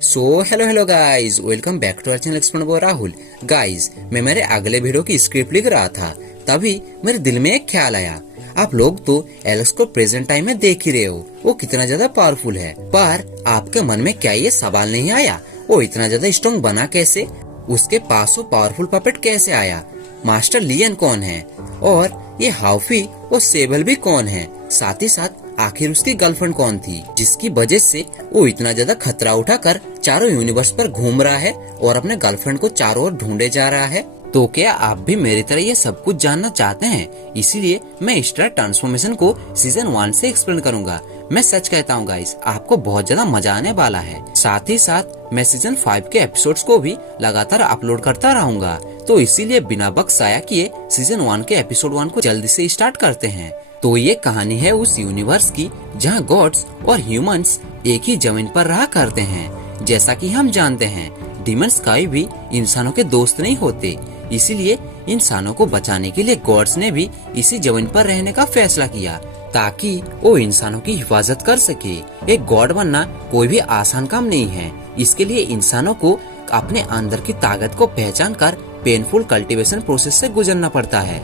Hello guys, welcome back to our channel explore by Rahul. Guys, मैं मेरे अगले video की स्क्रिप्ट लिख रहा था, तभी मेरे दिल में एक ख्याल आया। आप लोग तो एलेक्स को प्रेजेंट टाइम में देख ही रहे हो, वो कितना ज्यादा पावरफुल है। पर आपके मन में क्या ये सवाल नहीं आया, वो इतना ज्यादा स्ट्रॉन्ग बना कैसे? उसके पास वो पावरफुल पपेट कैसे आया? मास्टर लियन कौन है? और ये हाउफी और सेबल भी कौन है? साथ ही साथ आखिर उसकी गर्लफ्रेंड कौन थी, जिसकी वजह से वो इतना ज्यादा खतरा उठाकर चारों यूनिवर्स पर घूम रहा है और अपने गर्लफ्रेंड को चारों ओर ढूंढे जा रहा है? तो क्या आप भी मेरी तरह ये सब कुछ जानना चाहते हैं? इसीलिए मैं स्टार ट्रांसफॉर्मेशन को सीजन 1 से एक्सप्लेन करूंगा। मैं सच कहता हूँ गाइस, आपको बहुत ज्यादा मजा आने वाला है। साथ ही साथ मैं सीजन 5 के एपिसोड्स को भी लगातार अपलोड करता रहूंगा। तो इसीलिए बिना वक्त जाया किए सीजन 1 के एपिसोड 1 को जल्दी से स्टार्ट करते हैं। तो ये कहानी है उस यूनिवर्स की जहाँ गॉड्स और ह्यूमंस एक ही जमीन पर रहा करते हैं। जैसा कि हम जानते हैं, डीमंस कभी भी इंसानों के दोस्त नहीं होते, इसीलिए इंसानों को बचाने के लिए गॉड्स ने भी इसी जमीन पर रहने का फैसला किया ताकि वो इंसानों की हिफाजत कर सके। एक गॉड बनना कोई भी आसान काम नहीं है। इसके लिए इंसानों को अपने अंदर की ताकत को पहचान कर पेनफुल कल्टीवेशन प्रोसेस से गुजरना पड़ता है,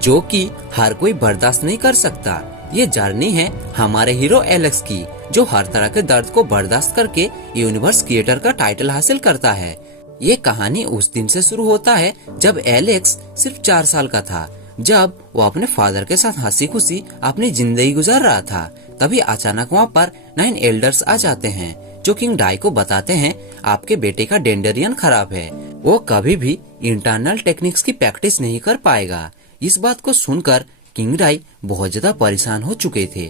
जो कि हर कोई बर्दाश्त नहीं कर सकता। ये जर्नी है हमारे हीरो एलेक्स की, जो हर तरह के दर्द को बर्दाश्त करके यूनिवर्स क्रिएटर का टाइटल हासिल करता है। ये कहानी उस दिन से शुरू होता है जब एलेक्स सिर्फ 4 साल का था, जब वो अपने फादर के साथ हंसी खुशी अपनी जिंदगी गुजार रहा था। तभी अचानक वहाँ पर 9 एल्डर्स आ जाते हैं, जो किंग डाई को बताते हैं आपके बेटे का डेंडरियन खराब है, वो कभी भी इंटरनल टेक्निक्स की प्रैक्टिस नहीं कर पाएगा। इस बात को सुनकर किंग डाई बहुत ज्यादा परेशान हो चुके थे।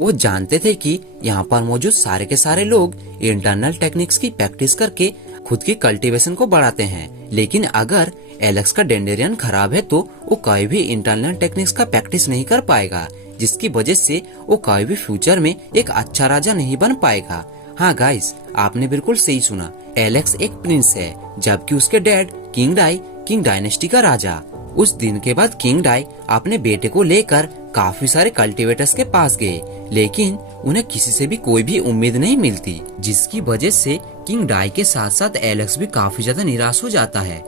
वो जानते थे कि यहाँ पर मौजूद सारे के सारे लोग इंटरनल टेक्निक्स की प्रैक्टिस करके खुद की कल्टीवेशन को बढ़ाते हैं, लेकिन अगर एलेक्स का डेंडरियन खराब है तो वो कभी भी इंटरनल टेक्निक्स का प्रैक्टिस नहीं कर पाएगा, जिसकी वजह से वो कभी भी फ्यूचर में एक अच्छा राजा नहीं बन पाएगा। हाँ गाइस, आपने बिल्कुल सही सुना, एलेक्स एक प्रिंस है, जबकि उसके dad king die king dynasty का राजा। उस दिन के बाद किंग डाई अपने बेटे को लेकर काफी सारे कल्टीवेटर्स के पास गए, लेकिन उन्हें किसी से भी कोई भी उम्मीद नहीं मिलती, जिसकी वजह से किंग डाई के साथ साथ एलेक्स भी काफी ज्यादा निराश हो जाता है।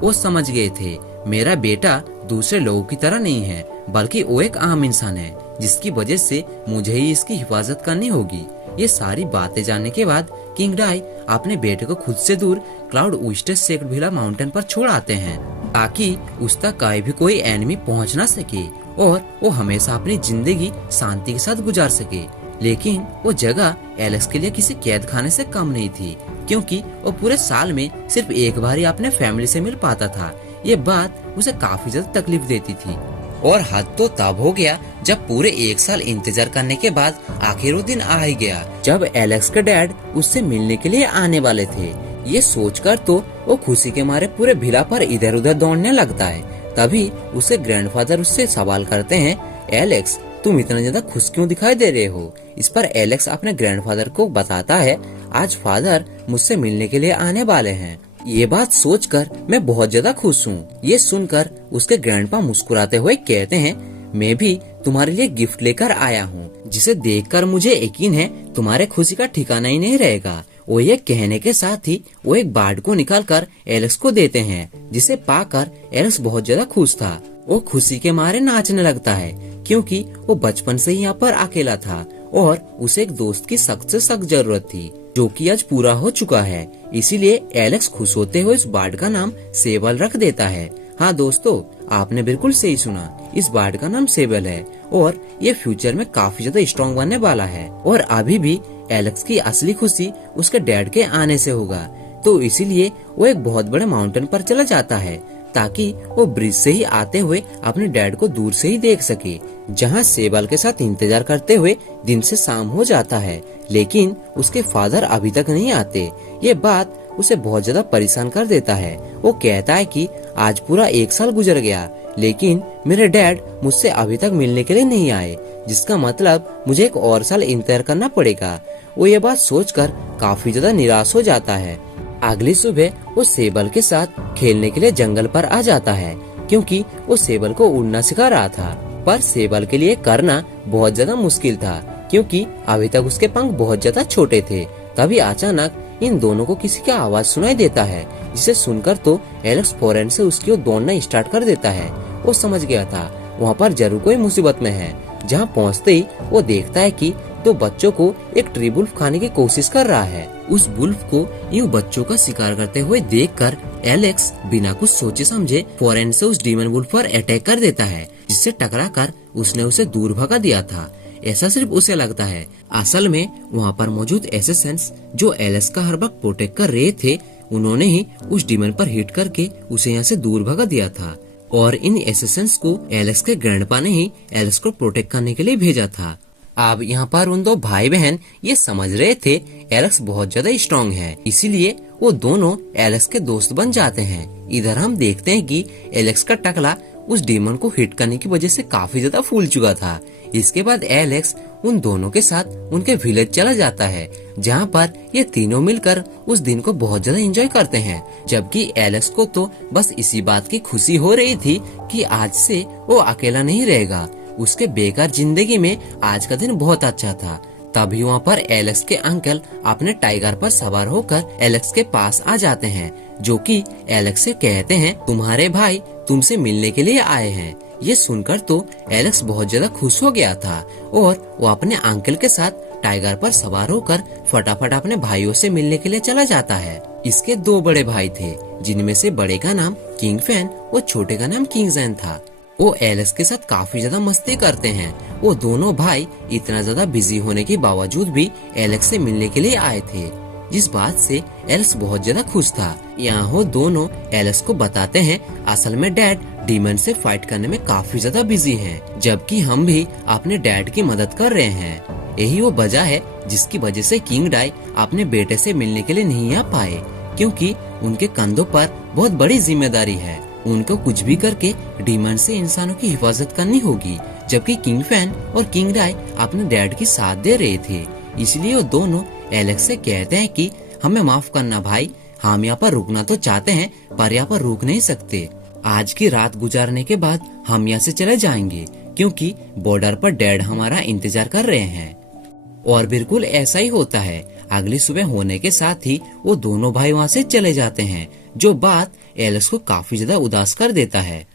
वो समझ गए थे मेरा बेटा दूसरे लोगों की तरह नहीं है, बल्कि वो एक आम इंसान है, जिसकी वजह से मुझे ही इसकी हिफाजत करनी होगी। ये सारी बातें जानने के बाद किंग डाई अपने बेटे को खुद से दूर क्लाउड विस्टेस सेक्टविला माउंटेन पर छोड़ आते हैं, ताकि उस तक कहीं भी कोई एनिमी पहुंच ना सके और वो हमेशा अपनी जिंदगी शांति के साथ गुजार सके। लेकिन वो जगह एलेक्स के लिए किसी कैद खाने से कम नहीं थी, क्योंकि वो पूरे साल में सिर्फ एक बार ही अपने फैमिली से मिल पाता था। ये बात उसे काफी ज्यादा तकलीफ देती थी, और हद तो तब हो गया जब पूरे 1 साल इंतजार करने के बाद आखिर वो दिन आ ही गया, जब एलेक्स के डैड उससे मिलने के लिए आने वाले थे। ये सोचकर तो वो खुशी के मारे पूरे भिला पर इधर उधर दौड़ने लगता है। तभी उसे ग्रैंडफादर उससे सवाल करते हैं, एलेक्स तुम इतना ज्यादा खुश क्यों दिखाई दे रहे हो? इस पर एलेक्स अपने ग्रैंडफादर को बताता है, आज फादर मुझसे मिलने के लिए आने वाले हैं। ये बात सोचकर मैं बहुत ज्यादा खुश हूँ। ये सुनकर उसके ग्रैंडपा मुस्कुराते हुए कहते हैं, मैं भी तुम्हारे लिए गिफ्ट लेकर आया हूँ, जिसे देखकर मुझे यकीन है तुम्हारे खुशी का ठिकाना ही नहीं रहेगा। वो ये कहने के साथ ही वो एक बार्ड को निकालकर एलेक्स को देते हैं, जिसे पाकर एलेक्स बहुत ज्यादा खुश था। वो खुशी के मारे नाचने लगता है, क्योंकि वो बचपन से ही यहाँ पर अकेला था और उसे एक दोस्त की सख्त से सख्त जरूरत थी, जो कि आज पूरा हो चुका है। इसीलिए एलेक्स खुश होते हुए इस बार्ड का नाम सेबल रख देता है। हाँ दोस्तों, आपने बिल्कुल सही सुना, इस बार्ड का नाम सेबल है और ये फ्यूचर में काफी ज्यादा स्ट्रॉन्ग बनने वाला है। और अभी भी एलेक्स की असली खुशी उसके डैड के आने से होगा, तो इसीलिए वो एक बहुत बड़े माउंटेन पर चला जाता है, ताकि वो ब्रिज से ही आते हुए अपने डैड को दूर से ही देख सके। जहाँ सेबल के साथ इंतजार करते हुए दिन से शाम हो जाता है, लेकिन उसके फादर अभी तक नहीं आते। ये बात उसे बहुत ज्यादा परेशान कर देता है। वो कहता है कि आज पूरा 1 साल गुजर गया, लेकिन मेरे डैड मुझसे अभी तक मिलने के लिए नहीं आए, जिसका मतलब मुझे एक और साल इंतजार करना पड़ेगा। वो ये बात सोचकर काफी ज्यादा निराश हो जाता है। अगली सुबह वो सेबल के साथ खेलने के लिए जंगल पर आ जाता है, क्योंकि वो सेबल को उड़ना सिखा रहा था। पर सेबल के लिए करना बहुत ज्यादा मुश्किल था, क्योंकि अभी तक उसके पंख बहुत ज्यादा छोटे थे। तभी अचानक इन दोनों को किसी का आवाज सुनाई देता है, जिसे सुनकर तो एलेक्स फौरन से उसकी ओर दौड़ना स्टार्ट कर देता है। वो समझ गया था वहाँ पर जरूर कोई मुसीबत में है। जहाँ पहुँचते ही वो देखता है कि दो बच्चों को एक ट्री वुल्फ खाने की कोशिश कर रहा है। उस वुल्फ को इन बच्चों का शिकार करते हुए देखकर एलेक्स बिना कुछ सोचे समझे फौरन से उस डीमन वुल्फ पर अटैक कर देता है, जिससे टकराकर उसने उसे दूर भगा दिया था। ऐसा सिर्फ उसे लगता है, असल में वहाँ पर मौजूद एसेसेंस जो एलेक्स का हर वक्त प्रोटेक्ट कर रहे थे, उन्होंने ही उस डीमन पर हिट करके उसे यहाँ से दूर भगा दिया था। और इन एसेसेंस को एलेक्स के ग्रैंडपा ने ही एलेक्स को प्रोटेक्ट करने के लिए भेजा था। अब यहाँ पर उन दो भाई बहन ये समझ रहे थे एलेक्स बहुत ज्यादा स्ट्रॉन्ग है, इसीलिए वो दोनों एलेक्स के दोस्त बन जाते हैं। इधर हम देखते हैं कि एलेक्स का टकला उस डीमन को हिट करने की वजह से काफी ज्यादा फूल चुका था। इसके बाद एलेक्स उन दोनों के साथ उनके विलेज चला जाता है, जहाँ पर ये तीनों मिलकर उस दिन को बहुत ज्यादा एंजॉय करते हैं। जबकि एलेक्स को तो बस इसी बात की खुशी हो रही थी कि आज से वो अकेला नहीं रहेगा। उसके बेकार जिंदगी में आज का दिन बहुत अच्छा था। तभी वहाँ पर एलेक्स के अंकल अपने टाइगर पर सवार होकर एलेक्स के पास आ जाते हैं, जो कि एलेक्स से कहते हैं तुम्हारे भाई तुमसे मिलने के लिए आए हैं। ये सुनकर तो एलेक्स बहुत ज्यादा खुश हो गया था और वो अपने अंकल के साथ टाइगर पर सवार होकर फटाफट अपने भाइयों से मिलने के लिए चला जाता है। इसके दो बड़े भाई थे, जिनमें से बड़े का नाम किंग फैन और छोटे का नाम किंग जैन था। वो एलेक्स के साथ काफी ज्यादा मस्ती करते हैं। वो दोनों भाई इतना ज्यादा बिजी होने के बावजूद भी एलेक्स से मिलने के लिए आए थे, जिस बात से एलेक्स बहुत ज्यादा खुश था। यहाँ वो दोनों एलेक्स को बताते हैं असल में डैड डीमन से फाइट करने में काफी ज्यादा बिजी हैं, जबकि हम भी अपने डैड की मदद कर रहे हैं। यही वो वजह है जिसकी वजह से किंग डाई अपने बेटे से मिलने के लिए नहीं आ पाए, क्योंकि उनके कंधों पर बहुत बड़ी जिम्मेदारी है। उनको कुछ भी करके डीमन से इंसानों की हिफाजत करनी होगी, जबकि किंग फैन और किंग डाई अपने डैड की साथ दे रहे थे। इसलिए वो दोनों एलेक्स से कहते हैं कि हमें माफ करना भाई, हम यहाँ पर रुकना तो चाहते हैं पर यहाँ पर रुक नहीं सकते। आज की रात गुजारने के बाद हम यहाँ से चले जाएंगे, क्योंकि बॉर्डर पर डैड हमारा इंतजार कर रहे हैं। और बिल्कुल ऐसा ही होता है। अगली सुबह होने के साथ ही वो दोनों भाई वहाँ से चले जाते हैं, जो बात एलेक्स को काफी ज्यादा उदास कर देता है।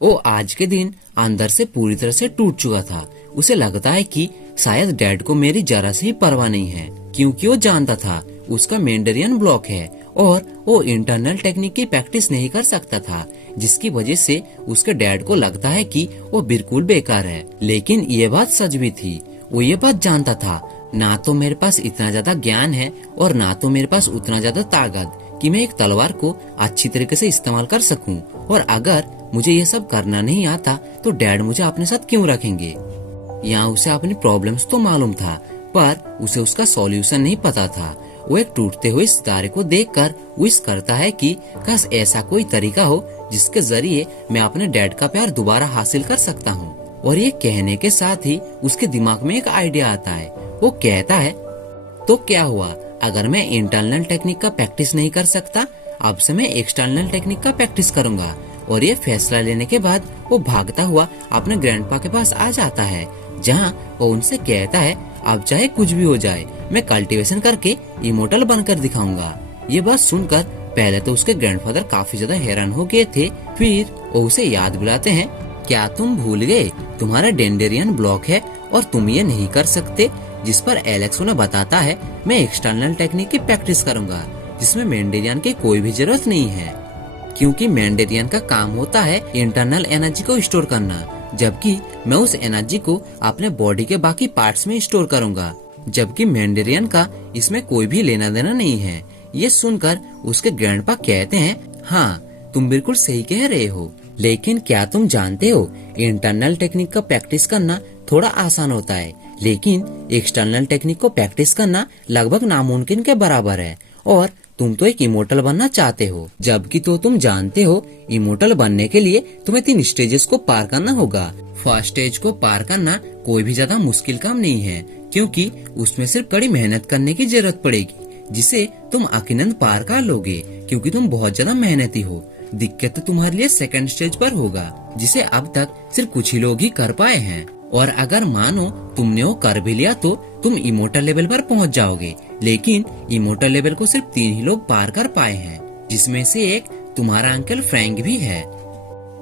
वो आज के दिन अंदर से पूरी तरह से टूट चुका था। उसे लगता है कि शायद डैड को मेरी जरा से ही परवाह नहीं है, क्योंकि वो जानता था उसका मेंडेरियन ब्लॉक है और वो इंटरनल टेक्निक की प्रैक्टिस नहीं कर सकता था, जिसकी वजह से उसके डैड को लगता है कि वो बिल्कुल बेकार है। लेकिन ये बात सच भी थी। वो ये बात जानता था, ना तो मेरे पास इतना ज्यादा ज्ञान है और ना तो मेरे पास उतना ज्यादा ताकत कि मैं एक तलवार को अच्छी तरीके से इस्तेमाल कर सकूं। और अगर मुझे ये सब करना नहीं आता तो डैड मुझे अपने साथ क्यों रखेंगे। यहाँ उसे अपनी प्रॉब्लम्स तो मालूम था, पर उसे उसका सॉल्यूशन नहीं पता था। वो एक टूटते हुए सितारे को देखकर विश करता है कि काश ऐसा कोई तरीका हो जिसके जरिए मैं अपने डैड का प्यार दोबारा हासिल कर सकता हूँ। और ये कहने के साथ ही उसके दिमाग में एक आइडिया आता है। वो कहता है तो क्या हुआ अगर मैं इंटरनल टेक्निक का प्रैक्टिस नहीं कर सकता, अब से मैं एक्सटर्नल टेक्निक का प्रैक्टिस करूंगा। और ये फैसला लेने के बाद वो भागता हुआ अपने ग्रैंडपा के पास आ जाता है, जहाँ वो उनसे कहता है अब चाहे कुछ भी हो जाए मैं कल्टीवेशन करके इमोर्टल बनकर दिखाऊंगा। ये बात सुनकर पहले तो उसके ग्रैंडफादर काफी ज्यादा हैरान हो गए थे, फिर वो उसे याद दिलाते हैं क्या तुम भूल गए तुम्हारा डेंडेरियन ब्लॉक है और तुम ये नहीं कर सकते। जिस पर एलेक्स उन्हें बताता है मैं एक्सटर्नल टेक्निक की प्रैक्टिस करूंगा, जिसमें मेंडेरियन की कोई भी जरूरत नहीं है, क्योंकि मेंडेरियन का काम होता है इंटरनल एनर्जी को स्टोर करना, जबकि मैं उस एनर्जी को अपने बॉडी के बाकी पार्ट्स में स्टोर करूंगा, जबकि मेंडेरियन का इसमें कोई भी लेना देना नहीं है। ये सुनकर उसके ग्रैंडपा कहते हैं हाँ तुम बिल्कुल सही कह रहे हो, लेकिन क्या तुम जानते हो इंटरनल टेक्निक का प्रैक्टिस करना थोड़ा आसान होता है, लेकिन एक्सटर्नल टेक्निक को प्रैक्टिस करना लगभग नामुमकिन के बराबर है। और तुम तो एक इमोर्टल बनना चाहते हो, जबकि तो तुम जानते हो इमोर्टल बनने के लिए तुम्हें 3 स्टेजेस को पार करना होगा। फर्स्ट स्टेज को पार करना कोई भी ज्यादा मुश्किल काम नहीं है, क्योंकि उसमें सिर्फ कड़ी मेहनत करने की जरूरत पड़ेगी, जिसे तुम यकीनन पार कर लोगे, क्योंकि तुम बहुत ज्यादा मेहनती हो। दिक्कत तो तुम्हारे लिए सेकंड स्टेज पर होगा, जिसे अब तक सिर्फ कुछ ही लोग ही कर पाए हैं। और अगर मानो तुमने वो कर भी लिया तो तुम इमोर्टल लेवल पर पहुंच जाओगे, लेकिन इमोर्टल लेवल को सिर्फ 3 ही लोग पार कर पाए हैं, जिसमें से एक तुम्हारा अंकल फ्रैंक भी है।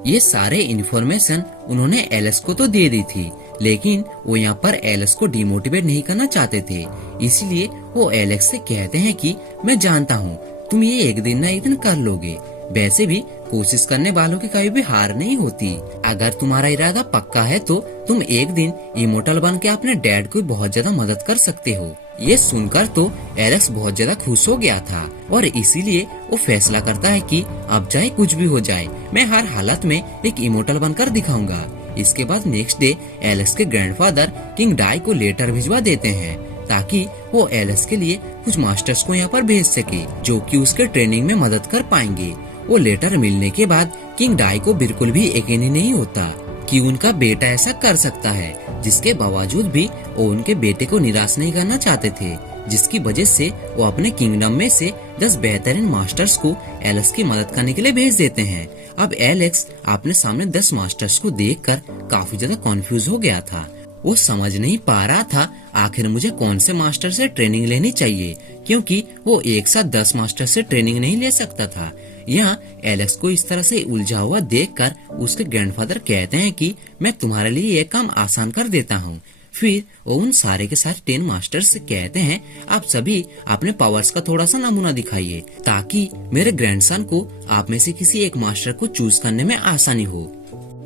ये सारे इन्फॉर्मेशन उन्होंने एलेक्स को तो दे दी थी, लेकिन वो यहाँ पर एलेक्स को डिमोटिवेट नहीं करना चाहते थे। इसलिए वो एलेक्स से कहते हैं कि मैं जानता हूँ तुम ये एक दिन ना एक दिन कर लोगे, वैसे भी कोशिश करने वालों की कभी भी हार नहीं होती। अगर तुम्हारा इरादा पक्का है तो तुम एक दिन इमोर्टल बन के अपने डैड को बहुत ज्यादा मदद कर सकते हो। ये सुनकर तो एलेक्स बहुत ज्यादा खुश हो गया था और इसीलिए वो फैसला करता है कि अब चाहे कुछ भी हो जाए, मैं हर हालत में एक इमोर्टल बनकर दिखाऊंगा। इसके बाद नेक्स्ट डे एलेक्स के ग्रैंडफादर किंग डाई को लेटर भिजवा देते हैं ताकि वो एलेक्स के लिए कुछ मास्टर्स को यहाँ पर भेज सके जो कि उसके ट्रेनिंग में मदद कर पाएंगे। वो लेटर मिलने के बाद किंग डाई को बिल्कुल भी यकीन नहीं होता कि उनका बेटा ऐसा कर सकता है, जिसके बावजूद भी वो उनके बेटे को निराश नहीं करना चाहते थे, जिसकी वजह से वो अपने किंगडम में से 10 बेहतरीन मास्टर्स को एलेक्स की मदद करने के लिए भेज देते हैं। अब एलेक्स अपने सामने 10 मास्टर्स को देखकर काफी ज्यादा कंफ्यूज हो गया था। वो समझ नहीं पा रहा था आखिर मुझे कौन से मास्टर से ट्रेनिंग लेनी चाहिए, क्योंकि वो एक साथ 10 मास्टर से ट्रेनिंग नहीं ले सकता था। यहाँ एलेक्स को इस तरह से उलझा हुआ देखकर उसके ग्रैंडफादर कहते हैं कि मैं तुम्हारे लिए ये काम आसान कर देता हूँ। फिर वो उन सारे के सारे 10 मास्टर्स से कहते हैं आप सभी अपने पावर्स का थोड़ा सा नमूना दिखाइए ताकि मेरे ग्रैंडसन को आप में से किसी एक मास्टर को चूज करने में आसानी हो।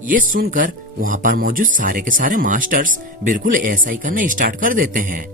ये सुनकर वहाँ पर मौजूद सारे के सारे मास्टर्स बिल्कुल ऐसा ही करना स्टार्ट कर देते हैं।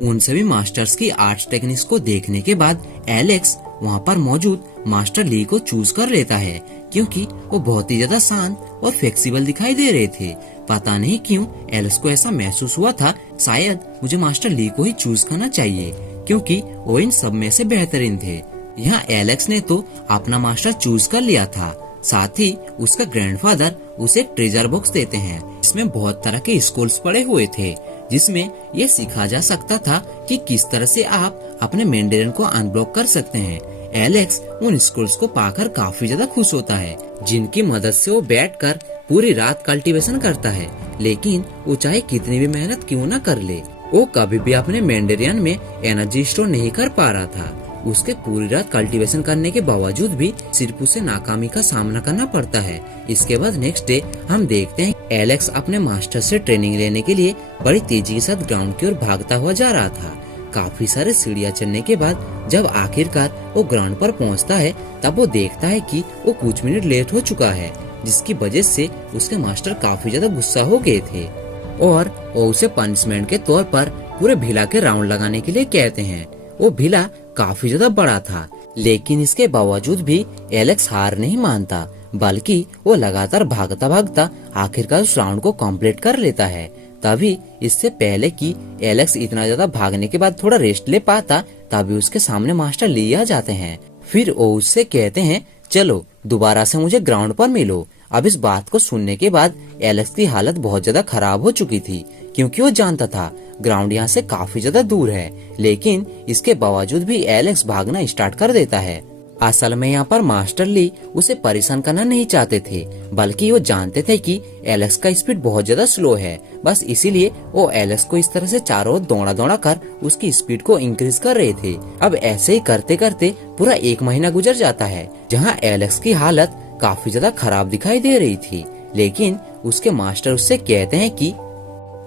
उन सभी मास्टर्स की आर्ट्स टेक्निक्स को देखने के बाद एलेक्स वहाँ पर मौजूद मास्टर ली को चूज कर लेता है, क्योंकि वो बहुत ही ज्यादा शांत और फ्लेक्सिबल दिखाई दे रहे थे। पता नहीं क्यों एलेक्स को ऐसा महसूस हुआ था, शायद मुझे मास्टर ली को ही चूज करना चाहिए, क्योंकि वो इन सब में से बेहतरीन थे। यहाँ एलेक्स ने तो अपना मास्टर चूज कर लिया था, साथ ही उसका ग्रैंडफादर उसे एक ट्रेजर बॉक्स देते हैं जिसमें बहुत तरह के स्कूल्स पड़े हुए थे, जिसमें ये सीखा जा सकता था कि किस तरह से आप अपने मैंडेरियन को अनब्लॉक कर सकते हैं। एलेक्स उन स्कूल्स को पाकर काफी ज्यादा खुश होता है, जिनकी मदद से वो बैठकर पूरी रात कल्टीवेशन करता है। लेकिन वो चाहे कितनी भी मेहनत क्यों न कर ले, वो कभी भी अपने मैंडेरियन में एनर्जी स्टोर नहीं कर पा रहा था। उसके पूरी रात कल्टीवेशन करने के बावजूद भी सिर्फ उसे नाकामी का सामना करना पड़ता है। इसके बाद नेक्स्ट डे हम देखते हैं एलेक्स अपने मास्टर से ट्रेनिंग लेने के लिए बड़ी तेजी के साथ ग्राउंड की ओर भागता हुआ जा रहा था। काफी सारे सीढ़ियां चढ़ने के बाद जब आखिरकार वो ग्राउंड पर पहुंचता है, तब वो देखता है कि वो कुछ मिनट लेट हो चुका है, जिसकी वजह से उसके मास्टर काफी ज्यादा गुस्सा हो गए थे और वो उसे पनिशमेंट के तौर पर पूरे भिला के राउंड लगाने के लिए कहते हैं। वो भिला काफी ज्यादा बड़ा था, लेकिन इसके बावजूद भी एलेक्स हार नहीं मानता, बल्कि वो लगातार भागता भागता आखिरकार उस राउंड को कंप्लीट कर लेता है। तभी इससे पहले कि एलेक्स इतना ज्यादा भागने के बाद थोड़ा रेस्ट ले पाता, तभी उसके सामने मास्टर ली आ जाते हैं। फिर वो उससे कहते हैं चलो दोबारा से मुझे ग्राउंड पर मिलो। अब इस बात को सुनने के बाद एलेक्स की हालत बहुत ज्यादा खराब हो चुकी थी, क्योंकि वो जानता था ग्राउंड यहाँ से काफी ज्यादा दूर है, लेकिन इसके बावजूद भी एलेक्स भागना स्टार्ट कर देता है। असल में यहाँ पर मास्टर ली उसे परेशान करना नहीं चाहते थे, बल्कि वो जानते थे कि एलेक्स का स्पीड बहुत ज्यादा स्लो है। बस इसीलिए वो एलेक्स को इस तरह से चारों ओर दौड़ा दौड़ा कर उसकी स्पीड को इंक्रीज कर रहे थे। अब ऐसे ही करते करते पूरा 1 महीना गुजर जाता है, जहाँ एलेक्स की हालत काफी ज्यादा खराब दिखाई दे रही थी। लेकिन उसके मास्टर उससे कहते हैं कि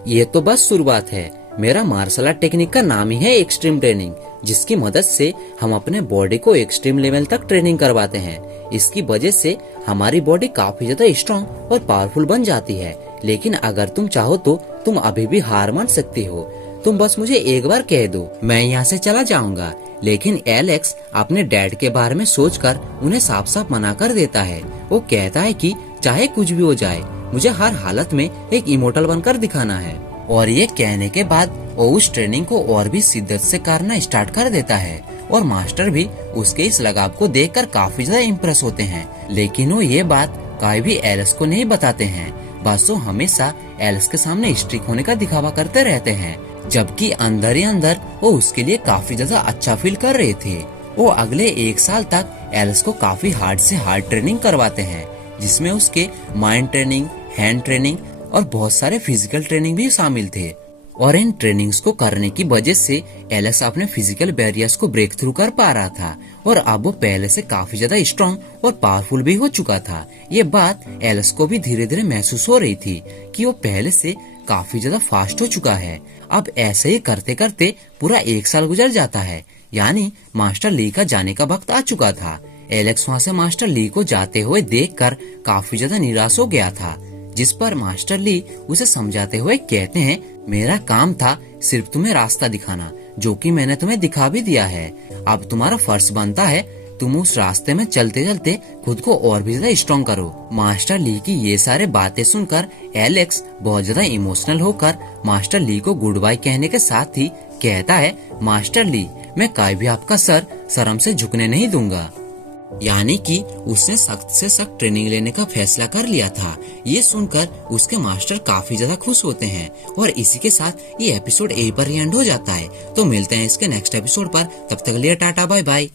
ये तो बस शुरुआत है, मेरा मार्शल आर्ट टेक्निक का नाम ही है एक्सट्रीम ट्रेनिंग, जिसकी मदद से हम अपने बॉडी को एक्सट्रीम लेवल तक ट्रेनिंग करवाते हैं। इसकी वजह से हमारी बॉडी काफी ज्यादा स्ट्रॉन्ग और पावरफुल बन जाती है। लेकिन अगर तुम चाहो तो तुम अभी भी हार मान सकती हो, तुम बस मुझे एक बार कह दो, मैं यहाँ से चला जाऊंगा। लेकिन एलेक्स अपने डैड के बारे में सोचकर उन्हें साफ साफ मना कर देता है। वो कहता है कि चाहे कुछ भी हो जाए, मुझे हर हालत में एक इमोर्टल बनकर दिखाना है। और ये कहने के बाद वो उस ट्रेनिंग को और भी शिद्दत से करना स्टार्ट कर देता है और मास्टर भी उसके इस लगाव को देखकर काफी ज्यादा इम्प्रेस होते हैं। लेकिन वो ये बात कभी भी एलेक्स को नहीं बताते हैं, बस वो हमेशा एलेक्स के सामने स्ट्रिक्ट होने का दिखावा करते रहते हैं, जबकि अंदर ही अंदर वो उसके लिए काफी ज्यादा अच्छा फील कर रहे थे। वो अगले 1 साल तक एलेक्स को काफी हार्ड से हार्ड ट्रेनिंग करवाते हैं, जिसमें उसके माइंड ट्रेनिंग, हैंड ट्रेनिंग और बहुत सारे फिजिकल ट्रेनिंग भी शामिल थे। और इन ट्रेनिंग्स को करने की वजह से एलेक्स अपने फिजिकल बैरियर्स को ब्रेक थ्रू कर पा रहा था और अब वो पहले से काफी ज्यादा स्ट्रॉन्ग और पावरफुल भी हो चुका था। ये बात एलेक्स को भी धीरे धीरे महसूस हो रही थी कि वो पहले से काफी ज्यादा फास्ट हो चुका है। अब ऐसे ही करते करते पूरा 1 साल गुजर जाता है, यानी मास्टर ली का जाने का वक्त आ चुका था। एलेक्स वहाँ से मास्टर ली को जाते हुए देखकर काफी ज्यादा निराश हो गया था, जिस पर मास्टर ली उसे समझाते हुए कहते हैं, मेरा काम था सिर्फ तुम्हें रास्ता दिखाना, जो कि मैंने तुम्हें दिखा भी दिया है। अब तुम्हारा फर्ज बनता है तुम उस रास्ते में चलते चलते खुद को और भी ज्यादा स्ट्रॉन्ग करो। मास्टर ली की ये सारे बातें सुनकर एलेक्स बहुत ज्यादा इमोशनल होकर मास्टर ली को गुड बाय कहने के साथ ही कहता है, मास्टर ली, मैं कभी भी आपका सर शर्म से झुकने नहीं दूंगा। यानी कि उसने सख्त से सख्त ट्रेनिंग लेने का फैसला कर लिया था। ये सुनकर उसके मास्टर काफी ज्यादा खुश होते हैं और इसी के साथ ये एपिसोड यहीं पर एंड हो जाता है। तो मिलते हैं इसके नेक्स्ट एपिसोड पर, तब तक के लिए टाटा बाय बाय।